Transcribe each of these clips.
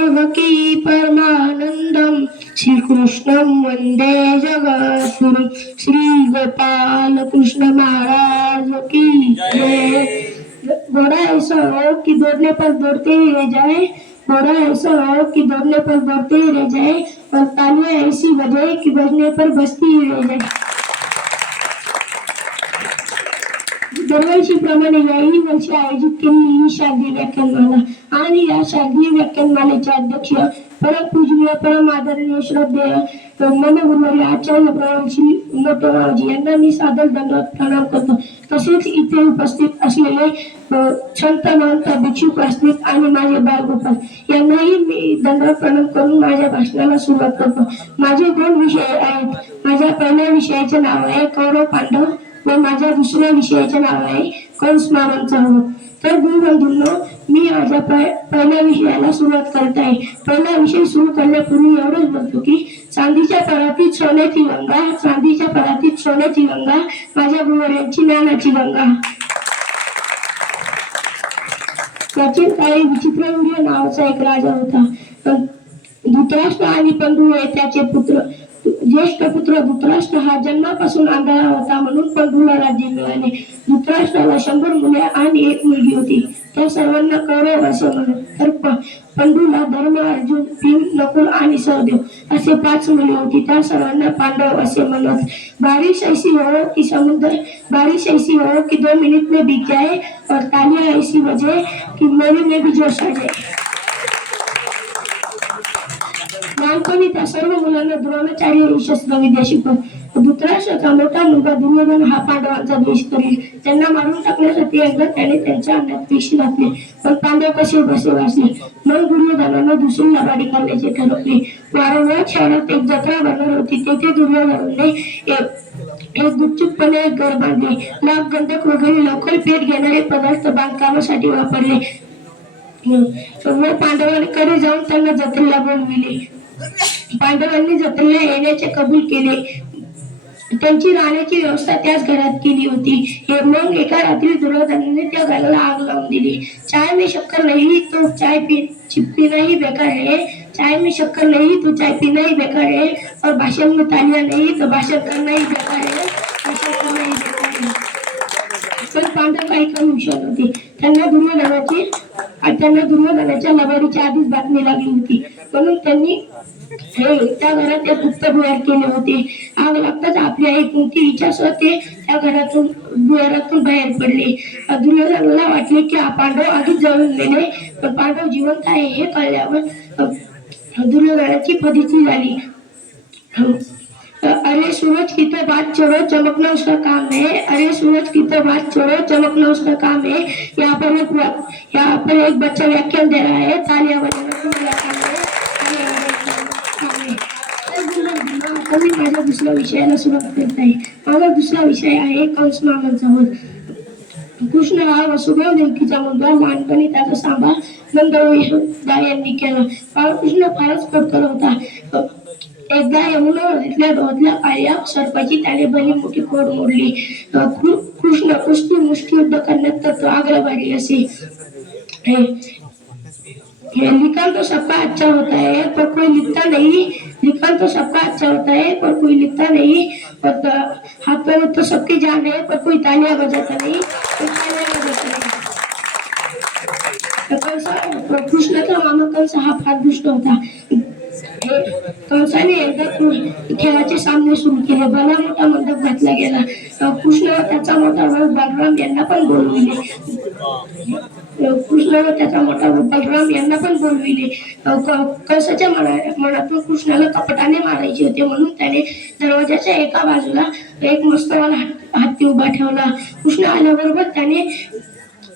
देवकी परमानंदम श्रीकृष्णं वन्दे जगद्गुरुं श्री कृष्ण महाराज की जय घोड़ा ऐसा हो कि दौड़ने पर दौड़ते ही रह जाए घोड़ा ऐसा हो कि दौड़ने पर दौड़ते ही रह जाए और तालियां ऐसी बजे कि बजने पर बजती ही रह जाए दरवर्षीप्रमाणे याही वर्षी आयोजित केलेली ही शारदीय व्याख्यानमाला आणि या शारदीय व्याख्यानमालेचे अध्यक्ष परम पूजनीय परम आदरणीय श्रद्धेय मनगुरुवारी आचार्य प्रभू श्री मोठोरावजी यांना मी सादर दंडवत प्रणाम करतो. तसेच इथे उपस्थित असलेले संत महंत भिक्षुक वासनिक आणि माझे बालगोपाल यांनाही मी दंडवत प्रणाम करून माझ्या भाषणाला सुरुवात करतो. माझे दोन विषय आहेत. माझ्या पहिल्या विषयाचे नाव आहे कौरव पांडव व माझ्या दुसऱ्या विषयाचे नाव आहे कंस मामांचा हवं. तर गुरुबंधूंनो मी माझ्या पहिल्या विषयाला सुरुवात करत आहे पहिला विषय सुरू करण्यापूर्वी एवढंच म्हणतो की चांदीच्या परातीत सोन्याची गंगा चांदीच्या परातीत सोन्याची गंगा माझ्या गुरुवाऱ्यांची ज्ञानाची गंगा. प्राचीन काळी विचित्रवीर्य नावाचा एक राजा होता. पण धृतराष्ट्र आणि पंडू हे त्याचे पुत्र. ज्येष्ठ पुत्र धृतराष्ट्र हा जन्मापासून आंधळा होता म्हणून पंडूला राज्य मिळाले धृतराष्ट्राला शंभर मुले आणि एक मुलगी होती. त्या सर्वांना कौरव असं म्हणत तर पंडूला धर्म अर्जुन भीम नकुल आणि सहदेव असे पाच मुले होती. त्या सर्वांना पांडव असे म्हणत. बारिश ऐसी हो की समुद्र? बारिश ऐसी हो की दो मिनिट में बीत जाए और तालियां ऐसी बजे की मेरे में भी जोश आ जाए. लहानपणी त्या सर्व मुलांना द्रोणाचार्य यशस्वी विद्या शिकवत धृतराष्ट्राचा मोठा मुलगा दुर्योधन हा पांडवांचा द्वेष करेल. त्यांना मारून टाकण्यासाठी एकदा त्याने त्यांच्या अंगात पेशी घातली. पण पांडव कसे बसे वाचले? मग दुर्योधनानं दुसरी लबाडी करण्याचे ठरवले. वारंवार शहरात एक जत्रा भरणार होती. तेथे दुर्योधनाने एक एक गुपचूपपणे एक घर बांधले. लाभ गंधक वगैरे लवकर पेट घेणारे पदार्थ बांधकामासाठी वापरले. व पांडवांकडे जाऊन त्यांना जत्रेला बोलविले. पांडवांनी जत्रेला येण्याचे कबूल केले. त्यांची राहण्याची व्यवस्था त्याच घरात केली होती. मग एका रात्री दुर्योधनाने त्या घराला आग लावून दिली. चाय मी शक्कर नाही तो चाय पी पीना बेकार है चाय में शक्कर नहीं तो चाय पीना ही बेकार है और भाषण में तालियां नहीं तो भाषण करना ही बेकार है भाषण करना ही बेकार है पण पांडव काही कमी हुशार होते त्यांना दुर्योधनाची त्यांना दुर्योधनाच्या लबाडीच्या आधीच बातमी लागली होती. म्हणून त्यांनी हे त्या घरात ते गुप्त भुयार केले होते. आग लागताच आपल्या एक मोठी इच्छासह ते त्या घरातून भुयारातून बाहेर पडले. दुर्योधनाला वाटले की पांडव आधीच जळून गेले पण पांडव जिवंत आहे हे कळल्यावर दुर्योधनाची फजिती झाली. अरे सूरज की तो बात छोड़ो चमकना उसका काम है। अरे सूरज की तो बात छोड़ो चमकना उसका काम है। यहाँ पर एक यहाँ पर एक बच्चा व्याख्यान दे रहा है तालियां बजाना है माझ्या दुसऱ्या विषयाला सुरुवात करत आहे माझा दुसरा विषय आहे कंस मामांचा कृष्ण हा वसुदेव देवकीचा मुलगा लहानपणी त्याचा सांभाळ नंदवैदा यांनी केला बाळकृष्ण फारच कटकर होता। एकदा यमुना नदीतल्या धोधल्या काळ्या सर्पाची त्याने बनी मोठी खोड मोडली. अं, कृष्ण कुस्ती मुष्टी युद्ध करण्यात तर तो आग्रभागी असे. निकाल तो सबका अच्छा होता है पर कोई लिखता नहीं. निकाल तो सबका अच्छा होता है पर कोई लिखता नहीं. पर हाथ में तो सबकी जान है पर कोई तालियां बजाता नहीं कोई तालियां बजाता नहीं. तर कंसा कृष्णाचा मामा कंस हा फार दुष्ट होता. कंसाने एकदा खेळाचे सामने सुरू केले भला मोठा मंडप घातला गेला. कृष्ण त्याचा मोठा भाऊ बलराम यांना पण बोलविले. कृष्ण त्याचा मोठा भाऊ बलराम यांना पण बोलविले. क- कंसाच्या मना मनातून कृष्णाला कपटाने मारायचे होते म्हणून त्याने दरवाजाच्या एका बाजूला एक मस्तवाला हत्ती उभा ठेवला. कृष्ण आल्याबरोबर त्याने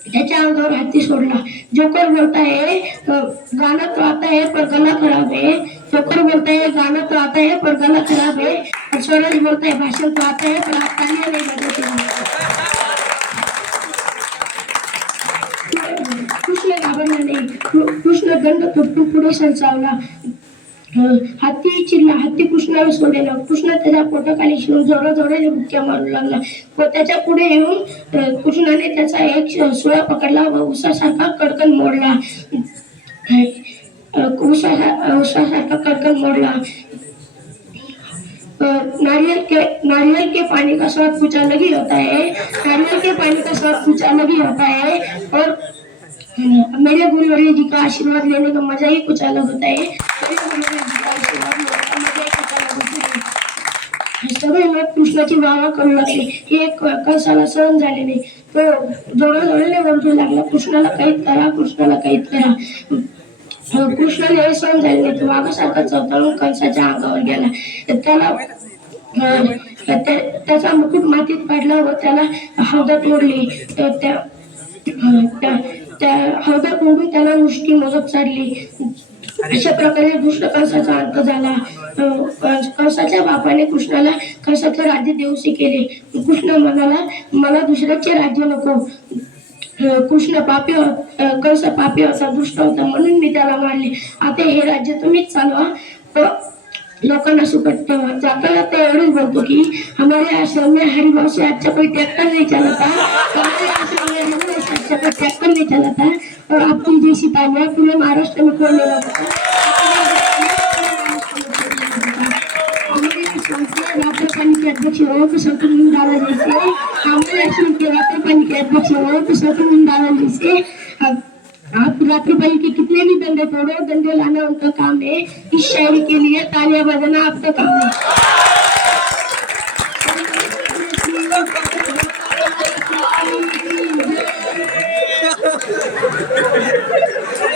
त्याच्या अंगावर हत्ती सोडला. जोकर बोलता है गाना तो आता है पर गला खराब है जोकर बोलता है गाना तो आता है पर गला खराब है और स्वराज बोलता है भाषण तो आता है पर आप तालियां नहीं बजाते कृष्ण घाबरला नाही. कृष्ण दंड तुटून पुढे सरसावला. हत्ती चिल्ला हत्ती कृष्णाला सोडेला कृष्ण त्याच्या पोटाखाली शिवून जोरा जोराने बुक्क्या मारू लागला. व त्याच्या पुढे येऊन कृष्णाने त्याचा एक सुळा पकडला व उसासारखा कडकन मोडला. अं, उसासारखा कडकन मोडला. नारियल के नारियल के पानी का स्वाद पूछा अलग होता है। नारियल के पानी का स्वाद पूछा अलग होता है और मेरे गुरु जी का आशीर्वाद मजा ही कुछ अलग होता जी का आशीर्वाद लेने का मजा ही कुछ अलग होता है। सगळे लोक कृष्णाची वावा करू लागले. हे क- सहन झाले नाही. तो जोडले ओरडू लागला. कृष्णाला कैद करा कृष्णाला कैद करा. कृष्णाने कृष्णाला हे सहन झाले नाही. तो वाघासारखा चौथाळून कंसाच्या अंगावर गेला. त्याला त्या- त्याचा मुकुट मातीत पडला व त्याला हौदा तोडली तर त्या त्या- त्या कोंडून त्याला मुष्टी मोजत चालली अशा प्रकारे दुष्ट कंसाचा अंत झाला. कसाच्या कंसाच्या बापाने कृष्णाला कंसाचं राज्य देऊशी केले. कृष्ण म्हणाला मला दुसऱ्याचे राज्य नको. कृष्ण पापी होत- कंस पापी असा दुष्ट होता म्हणून मी त्याला मारले. आता हे राज्य तुम्हीच चालवा. लोकांना सुखद ठेवा. जाता जाता एवढंच बोलतो की हमारे आश्रम में हरिभाव से अच्छा कोई ट्रैक्टर नहीं हमारे आश्रम में हरिभाव से अच्छा कोई ट्रैक्टर नहीं चलाता और आपकी जैसी तालियां पूरे महाराष्ट्र में खोलने लगा हमारे आश्रम के रात्र पानी के अध्यक्ष हो तो शत्रुघ्न दादा जैसे हमारे आश्रम के रात्र पानी के अध्यक्ष हो तो शत्रुघ्न दादा जैसे अब आप रात्रि पानी के कितने भी डंडे तोड़ो डंडे लाना उनका काम है। इस शायरी के लिए तालियां बजाना आपका काम है।